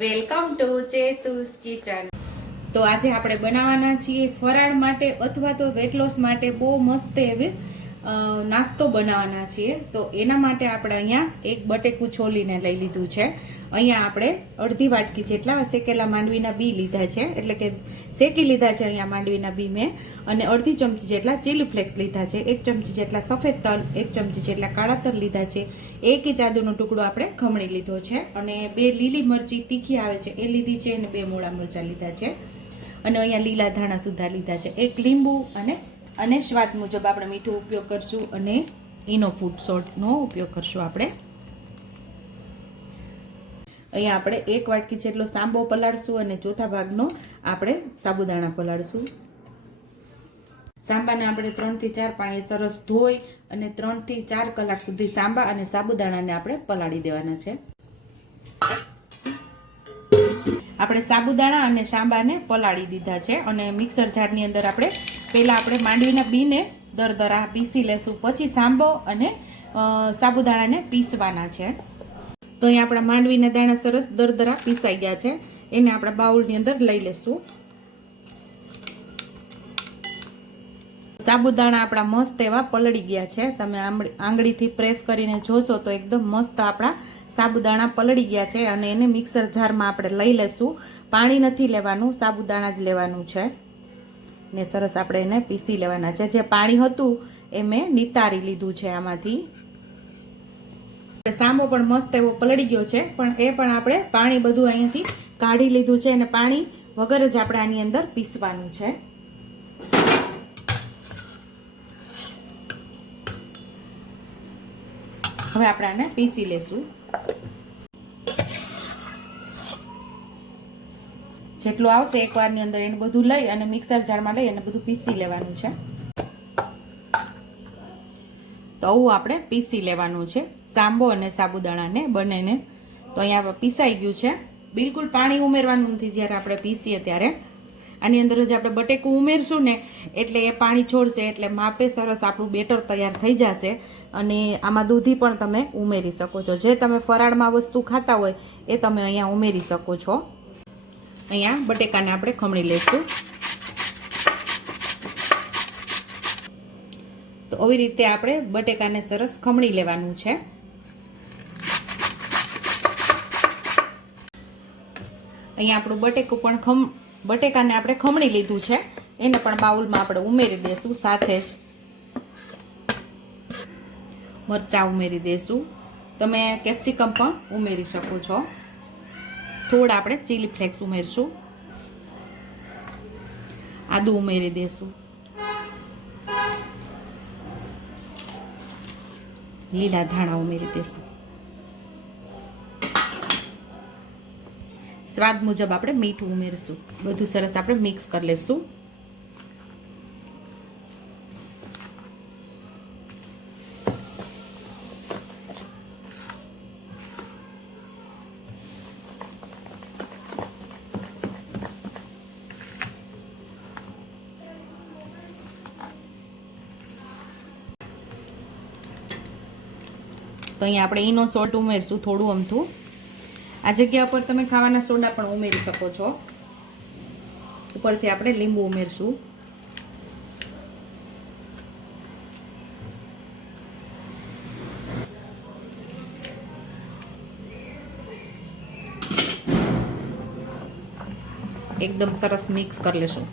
Welcome to ચેતુસ kitchen. તો આજે આપણે બનાવવાના છીએ ફરાળ માટે અથવા તો વેટ લોસ માટે બહુ મસ્ત એવી નાસ્તો બનાવવાના છીએ. તો એના માટે આપણે અહીંયા એક બટેકું છોલીને લઈ લીધું છે. અહીંયા આપણે અડધી વાટકી જેટલા શેકેલા માંડવીના બી લીધા છે. એટલે કે શેકી લીધા છે અહીંયા માંડવીના બી મેં. અને અડધી ચમચી જેટલા ચીલી ફ્લેક્સ લીધા છે. એક ચમચી જેટલા સફેદ તલ, એક ચમચી જેટલા કાળા તલ લીધા છે. એક ઇંચ આદુનો ટુકડો આપણે ખમણી લીધો છે. અને બે લીલી મરચી તીખી આવે છે એ લીધી છે અને બે મોળા મરચાં લીધા છે. અને અહીંયા લીલા ધાણા સુધા લીધા છે. એક લીંબુ અને અને સ્વાદ મુજબ આપણે મીઠું ઉપયોગ કરશું અને ઈનો ફૂડ સોલ્ટનો ઉપયોગ કરશું આપણે. અહીંયા આપણે એક વાટકી જેટલો સાંબો પલાળશું અને ચોથા ભાગનો આપણે સાબુદાણા પલાળશું. સાંબાને આપણે ત્રણથી ચાર પાણી સરસ ધોઈ અને ત્રણથી ચાર કલાક સુધી સાંબા અને સાબુદાણાને આપણે પલાળી દેવાના છે. આપણે સાબુદાણા અને સાંબાને પલાળી દીધા છે અને મિક્સર જારની અંદર આપણે પહેલાં આપણે માંડવીના બીને દરદરા પીસી લેશું, પછી સાંબો અને સાબુદાણાને પીસવાના છે. તો અહીં આપણા માંડવીના દાણા સરસ દરદરા પીસાઈ ગયા છે. એને આપણા બાઉલની અંદર લઈ લેશું. સાબુદાણા આપણા મસ્ત એવા પલળી ગયા છે. તમે આંગળીથી પ્રેસ કરીને જોશો તો એકદમ મસ્ત આપણા સાબુદાણા પલળી ગયા છે અને એને મિક્સર જારમાં આપણે લઈ લેશું. પાણી નથી લેવાનું, સાબુદાણા જ લેવાનું છે. ને સરસ આપણે એને પીસી લેવાના છે. જે પાણી હતું એ મેં નિતારી લીધું છે આમાંથી. સામો પણ મસ્ત એવો પલળી ગયો છે, પણ એ પણ આપણે પાણી બધું અહીંયાથી કાઢી લીધું છે અને પાણી વગર જ આપણે આની અંદર પીસવાનું છે. હવે આપણે આને પીસી લેશું. જેટલું આવશે એકવારની અંદર એને બધું લઈ અને મિક્સર જારમાં લઈ અને બધું પીસી લેવાનું છે. તો આવું આપણે પીસી લેવાનું છે. સાંબો અને સાબુદાણાને બંનેને. તો અહીંયા પીસાઈ ગયું છે. બિલકુલ પાણી ઉમેરવાનું નથી જ્યારે આપણે પીસીએ ત્યારે. આની અંદર જ આપણે બટેકું ઉમેરશું ને એટલે એ પાણી છોડશે એટલે માપે સરસ આપણું બેટર તૈયાર થઈ જશે. અને આમાં દૂધી પણ તમે ઉમેરી શકો છો. જે તમે ફરાળમાં વસ્તુ ખાતા હોય એ તમે અહીંયા ઉમેરી શકો છો. અહીંયા બટેકાને આપણે ખમણી લઈશું તો આવી રીતે આપણે બટેકાને સરસ ખમણી લેવાનું છે. અહીંયા આપણું બટેકું પણ ખમ, બટેકાને આપણે ખમણી લીધું છે. એને પણ બાઉલમાં આપણે ઉમેરી દઈશું સાથે જ. મરચાં ઉમેરી દઈશું તમે કેપ્સિકમ પણ ઉમેરી શકો છો. થોડા આપણે ચીલી ફ્લેક્સ ઉમેરશું. આદું ઉમેરી દઈશું લીલા ધાણા ઉમેરી દઈશું સ્વાદ મુજબ આપણે મીઠું ઉમેરશું. બધું સરસ આપણે મિક્સ કરી લેશું. તો અહીંયા આપણે ઈનો સોલ્ટ ઉમેરશું, થોડું અમથું. આ જગ્યા પર તમે ખાવાના સોડા પણ ઉમેરી શકો છો. ઉપરથી આપણે લીંબુ ઉમેરશું. એકદમ સરસ મિક્સ કરી લેશું.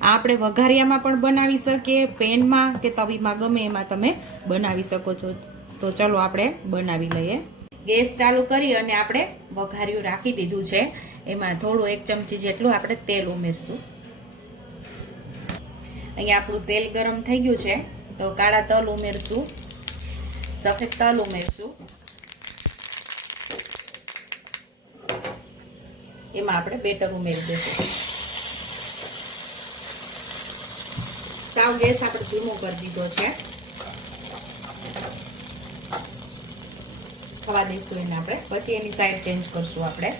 આપણે વઘારિયામાં પણ બનાવી શકીએ, પેનમાં કે તવીમાં ગમે એમાં તમે બનાવી શકો છો. તો ચલો આપણે બનાવી લઈએ. ગેસ ચાલુ કરી અને આપણે વઘારિયું રાખી દીધું છે. એમાં થોડું એક ચમચી જેટલું આપણે તેલ ઉમેરશું. અહીંયા આપણું તેલ ગરમ થઈ ગયું છે. તો કાળા તલ ઉમેરશું. સફેદ તલ ઉમેરશું. એમાં આપણે બેટર ઉમેરી દઈશું સાવ ગેસ આપણે ધીમો કરી દીધો છે. થવા દઈશું એને આપણે. પછી એની સાઈડ ચેન્જ કરશું આપણે.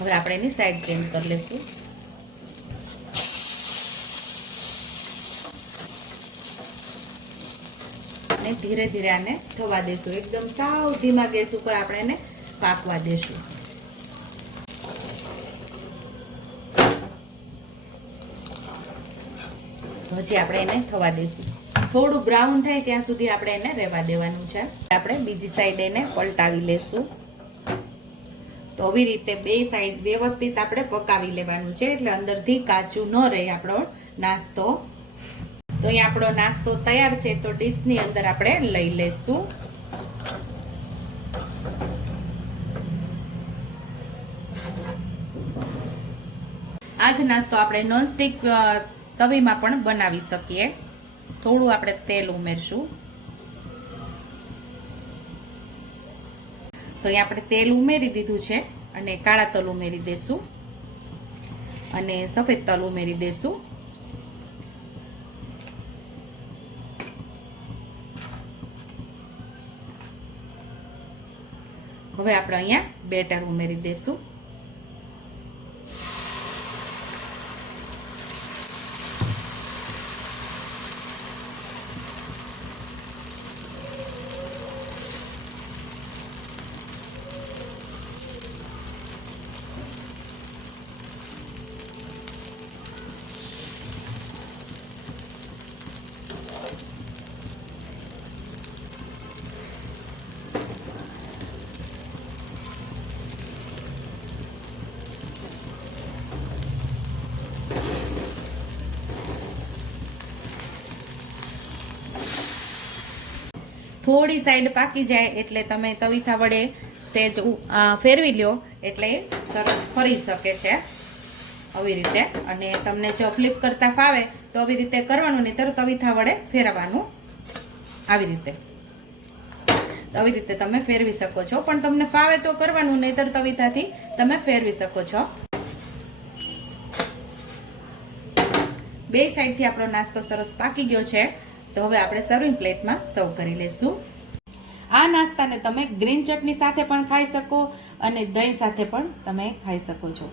હવે આપણે એની સાઈડ ચેન્જ કરી લઈશું. અને ધીરે ધીરે આને થવા દેશું. એકદમ સાવ ધીમા ગેસ ઉપર આપણે એને પાકવા દેશું. હજી આપણે એને થવા દઈશું થોડું બ્રાઉન થાય ત્યાં સુધી આપણે એને રહેવા દેવાનું છે. આપણે બીજી સાઈડ એને પલટાવી લેશું. તો આવી રીતે બે સાઈડ વ્યવસ્થિત આપણે પકાવી લેવાનું છે. એટલે અંદરથી કાચું ન રહે આપણો નાસ્તો. તો અહીંયા આપણો નાસ્તો તૈયાર છે, તો ડીશની અંદર આપણે લઈ લેશું આ જ નાસ્તો આપણે નોનસ્ટિક તવીમાં પણ બનાવી શકીએ. થોડું આપણે તેલ ઉમેરશું. તો અહીંયા આપણે તેલ ઉમેરી દીધું છે અને કાળા તલ ઉમેરી દેશું. અને સફેદ તલ ઉમેરી દેશું. હવે આપણે અહીંયા બેટર ઉમેરી દેશું થોડી સાઈડ પાકી જાય એટલે તમે તવીથા વડે સેજ ફેરવી લ્યો એટલે સરસ ફરી શકે છે આવી રીતે. અને તમને જો ફ્લિપ કરતા ફાવે તો આવી રીતે કરવાનું, નહીંતર તવીથા વડે ફેરવવાનું આવી રીતે. આવી રીતે તમે ફેરવી શકો છો. પણ તમને ફાવે તો કરવાનું, નહીતર તવીથાથી તમે ફેરવી શકો છો. બે સાઈડથી આપણો નાસ્તો સરસ પાકી ગયો છે. તો હવે આપણે સર્વિંગ પ્લેટમાં સર્વ કરી લઈશું આ નાસ્તાને તમે ગ્રીન ચટણી સાથે પણ ખાઈ શકો અને દહીં સાથે પણ તમે ખાઈ શકો છો.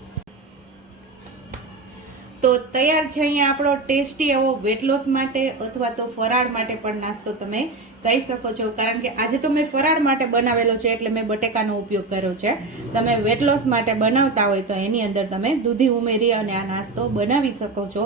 તો તૈયાર છે અહીંયા આપણો ટેસ્ટી એવો વેટ લોસ માટે અથવા તો ફરાળ માટે પણ નાસ્તો તમે કહી શકો છો. કારણ કે આજે તો મેં ફરાળ માટે બનાવેલો છે એટલે મેં બટેકાનો ઉપયોગ કર્યો છે. તમે વેટ લોસ માટે બનાવતા હોય તો એની અંદર તમે દૂધી ઉમેરી અને આ નાસ્તો બનાવી શકો છો.